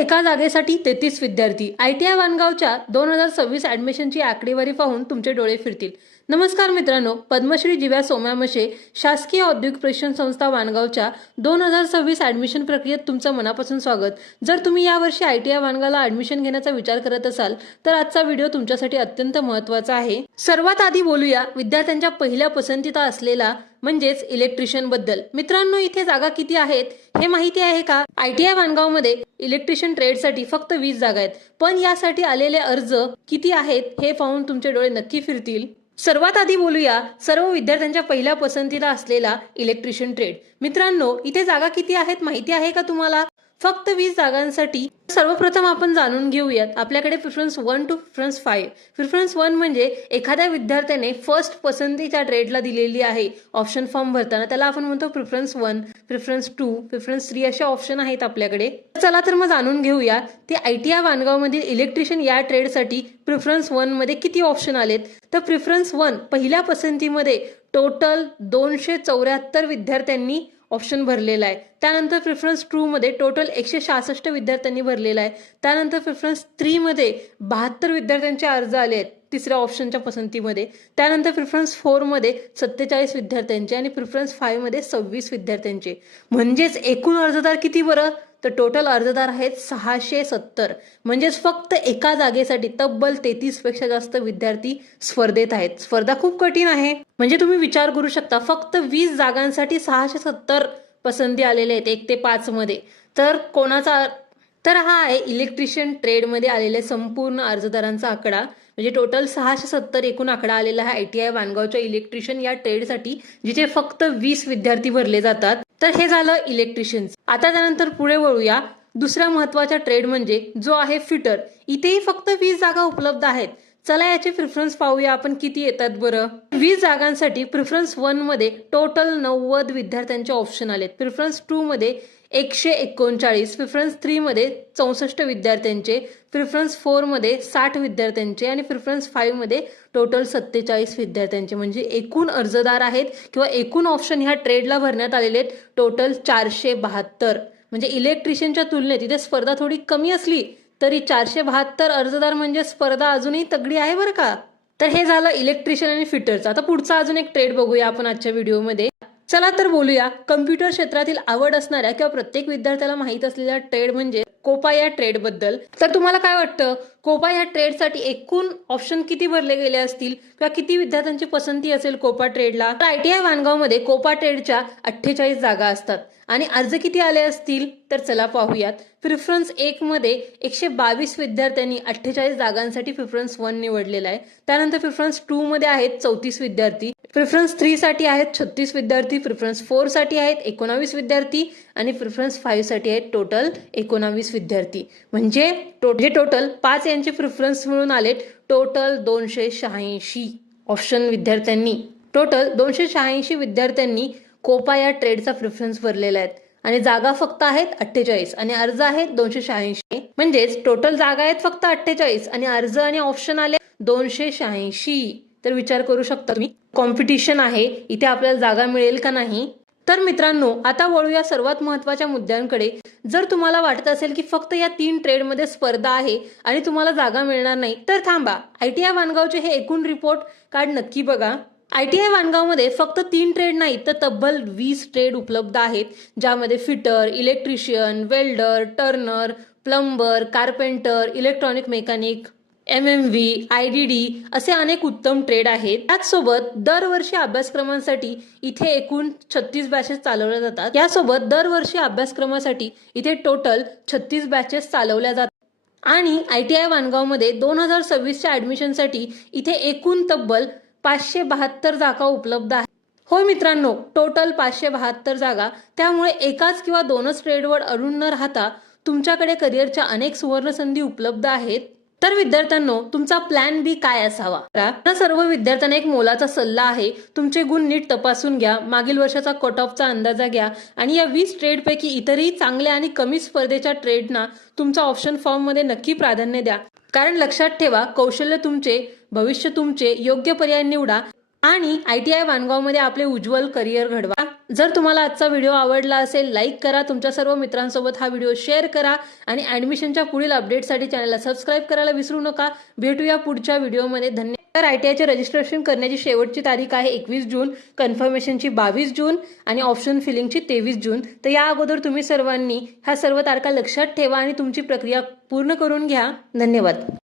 एका जागेसाठी 33 विद्यार्थी। ITI वानगावच्या 2026 ॲडमिशनची आकडेवारी पाहून तुमचे डोळे फिरतील। नमस्कार मित्रांनो, पद्मश्री जिव्या सोमयामशे शासकीय औद्योगिक प्रशिक्षण संस्था वानगावच्या 2026 ॲडमिशन प्रक्रियेत तुमचं मनापासून स्वागत। जर तुम्ही यावर्षी ITI वानगावला ॲडमिशन घेण्याचा विचार करत असाल तर आजचा व्हिडिओ तुमच्यासाठी अत्यंत महत्त्वाचा आहे। सर्वात आधी बोलूया विद्यार्थ्यांच्या पहिल्या पसंतीचा असलेला म्हणजेच इलेक्ट्रिशियन बद्दल। मित्रांनो, इथे जागा किती आहेत हे माहिती आहे का? ITI वानगावमध्ये इलेक्ट्रिशियन ट्रेडसाठी फक्त 20 जागा आहेत, पण यासाठी आलेले अर्ज किती आहेत हे पाहून तुमचे डोळे नक्की फिरतील। सर्वात आधी बोलूया सर्व विद्यार्थ्यांच्या पहिल्या पसंतीला असलेला इलेक्ट्रिशियन ट्रेड। मित्रांनो, इथे जागा किती आहेत माहिती आहे का तुम्हाला? फक्त 20 जागांसाठी। सर्वप्रथम आपण जाणून घेऊयात आपल्याकडे प्रिफरन्स 1 to प्रिफरन्स 5। प्रिफरन्स 1 म्हणजे एखाद्या विद्यार्थ्याने फर्स्ट पसंतीच्या ट्रेडला दिलेली आहे ऑप्शन फॉर्म भरताना, त्याला आपण म्हणतो प्रिफरन्स 1, प्रिफरन्स 2, प्रिफरन्स 3 असे ऑप्शन आहेत आपल्याकडे। चला तर मग जाणून घेऊया ते ITI वानगावमधील इलेक्ट्रिशियन या ट्रेडसाठी प्रिफरन्स 1 मध्ये किती ऑप्शन आलेत। तर प्रिफरन्स 1 पहिल्या पसंतीमध्ये टोटल 274 विद्यार्थ्यांनी ऑप्शन भरलेला आहे। त्यानंतर प्रिफरन्स 2 मध्ये टोटल 166 विद्यार्थ्यांनी भरलेला आहे। त्यानंतर प्रिफरन्स 3 मध्ये 72 विद्यार्थ्यांचे अर्ज आले आहेत तिसऱ्या ऑप्शनच्या पसंतीमध्ये। त्यानंतर प्रिफरन्स 4 मध्ये 47 विद्यार्थ्यांचे आणि प्रिफरन्स 5 मध्ये 26 विद्यार्थ्यांचे। म्हणजेच एकूण अर्जदार किती बरं? तर टोटल अर्जदार आहेत 670। म्हणजेच फक्त एका जागेसाठी तब्बल 33 पेक्षा जास्त विद्यार्थी स्पर्धेत आहेत। स्पर्धा खूप कठीण आहे। म्हणजे तुम्ही विचार करू शकता, फक्त 20 जागांसाठी 670 पसंती आलेले आहेत 1 ते 5 मध्ये। तर हा आहे इलेक्ट्रिशियन ट्रेडमध्ये आलेल्या संपूर्ण अर्जदारांचा आकडा। म्हणजे टोटल 670 एकूण आकडा आलेला आहे ITI वानगावच्या इलेक्ट्रिशियन या ट्रेडसाठी, जिथे फक्त 20 विद्यार्थी भरले जातात। तर हे झालं इलेक्ट्रिशियन। आता त्यानंतर पुढे वळूया दुसऱ्या महत्त्वाच्या ट्रेड म्हणजे जो आहे फिटर। इथेही फक्त 20 जागा उपलब्ध आहेत। चला याचे प्रिफरन्स पाहूया आपण किती येतात बरं। 20 जागांसाठी प्रिफरन्स 1 मध्ये टोटल 90 विद्यार्थ्यांचे ऑप्शन आलेत। प्रिफरन्स 2 मध्ये 139, प्रिफरन्स 3 मध्ये 64 विद्यार्थ्यांचे, प्रिफरन्स 4 मध्ये 60 विद्यार्थ्यांचे आणि प्रिफरन्स 5 मध्ये टोटल 47 विद्यार्थ्यांचे। म्हणजे एकूण अर्जदार आहेत किंवा एकूण ऑप्शन ह्या ट्रेडला भरण्यात आलेले आहेत टोटल 472। म्हणजे इलेक्ट्रिशियनच्या तुलनेत इथे स्पर्धा थोडी कमी असली तरी 472 अर्जदार म्हणजे स्पर्धा अजूनही तगडी आहे बरं का। तर हे झालं इलेक्ट्रिशियन आणि फिटरचं। आता पुढचा अजून एक ट्रेड बघूया आपण आजच्या व्हिडिओमध्ये। चला तर बोलूया कम्प्युटर क्षेत्रातील आवड असणाऱ्या किंवा प्रत्येक विद्यार्थ्याला माहित असलेल्या ट्रेड म्हणजे कोपा या ट्रेड बद्दल। तर तुम्हाला काय वाटतं, कोपा या ट्रेडसाठी एकूण ऑप्शन किती भरले गेले असतील किंवा किती विद्यार्थ्यांची पसंती असेल कोपा ट्रेडला? तर ITI वानगावमध्ये कोपा ट्रेडच्या 48 जागा असतात आणि अर्ज किती आले असतील तर चला पाहूयात। प्रिफरन्स 1 मध्ये 122 विद्यार्थ्यांनी 48 जागांसाठी प्रिफरन्स 1 निवडलेला आहे। त्यानंतर प्रिफरन्स 2 मध्ये आहेत 34 विद्यार्थी, प्रिफरन्स 3 साठी आहेत 36 विद्यार्थी, प्रिफरन्स 4 साठी आहेत 19 विद्यार्थी आणि प्रिफरन्स 5 साठी आहेत टोटल 19 विद्यार्थी। म्हणजे टोटल 5 यांचे प्रिफरन्स मिळून आलेत टोटल 286 ऑप्शन विद्यार्थ्यांनी। टोटल 286 विद्यार्थ्यांनी कोपा या ट्रेडचा प्रिफरन्स भरलेला आहे आणि जागा फक्त आहेत 48 आणि अर्ज आहेत 286। म्हणजेच टोटल जागा आहेत फक्त 48 आणि अर्ज आणि ऑप्शन आले 286। तर विचार करू शकता तुम्ही, कॉम्पिटिशन आहे इथे आपल्याला जागा मिळेल का नाही। तर मित्रांनो, आता वळूया सर्वात महत्त्वाच्या मुद्द्यांकडे। जर तुम्हाला वाटत असेल की फक्त या 3 ट्रेडमध्ये स्पर्धा आहे आणि तुम्हाला जागा मिळणार नाही तर थांबा, ITI वानगावचे हे एकूण रिपोर्ट कार्ड नक्की बघा। ITI वानगावमध्ये फक्त 3 ट्रेड नाही तर तब्बल 20 ट्रेड उपलब्ध आहेत, ज्यामध्ये fitter, electrician, welder, Turner, plumber, carpenter, electronic mechanic, MMV, IDD असे अनेक उत्तम ट्रेड आहेत। त्याचसोबत दरवर्षी अभ्यासक्रमांसाठी इथे एकूण 36 बॅचेस चालवल्या जातात। यासोबत दरवर्षी अभ्यासक्रमासाठी इथे टोटल 36 बॅचेस चालवल्या जातात आणि ITI वानगावमध्ये 2026च्या ॲडमिशनसाठी इथे एकूण तब्बल 572 जागा उपलब्ध आहेत। हो मित्रांनो, टोटल 572 जागा। त्यामुळे एकाच किंवा 2च ट्रेडवर अडून न राहता तुमच्याकडे करिअरच्या अनेक सुवर्ण संधी उपलब्ध आहेत। तर विद्यार्थ्यांनो, तुमचा प्लॅन बी काय असावा? सर्व विद्यार्थ्यांना एक मोलाचा सल्ला आहे, तुमचे गुण नीट तपासून घ्या, मागील वर्षाचा कट ऑफचा अंदाजा घ्या आणि या 20 ट्रेडपैकी इतरही चांगल्या आणि कमी स्पर्धेच्या ट्रेडना तुमचा ऑप्शन फॉर्म मध्ये नक्की प्राधान्य द्या। कारण लक्षात ठेवा, कौशल्य तुमचे, भविष्य तुमचे, योग्य पर्याय निवडा आणि ITI वानगावमध्ये आपले उज्ज्वल करिअर घडवा. जर तुम्हाला आजचा व्हिडिओ आवडला असेल, लाईक करा, तुमच्या सर्व मित्रांसोबत हा व्हिडिओ शेअर करा आणि ॲडमिशनच्या पुढील अपडेटसाठी चॅनलला सबस्क्राईब करायला विसरू नका. भेटूया पुढच्या व्हिडिओमध्ये. धन्यवाद. तर ITIचे रजिस्ट्रेशन करण्याची शेवटची तारीख आहे 21 जून, कन्फर्मेशनची 22 जून आणि ऑप्शन फिलिंगची 23 जून. तर या अगोदर तुम्ही सर्वांनी ह्या सर्व तारखा लक्षात ठेवा आणि तुमची प्रक्रिया पूर्ण करून घ्या. धन्यवाद.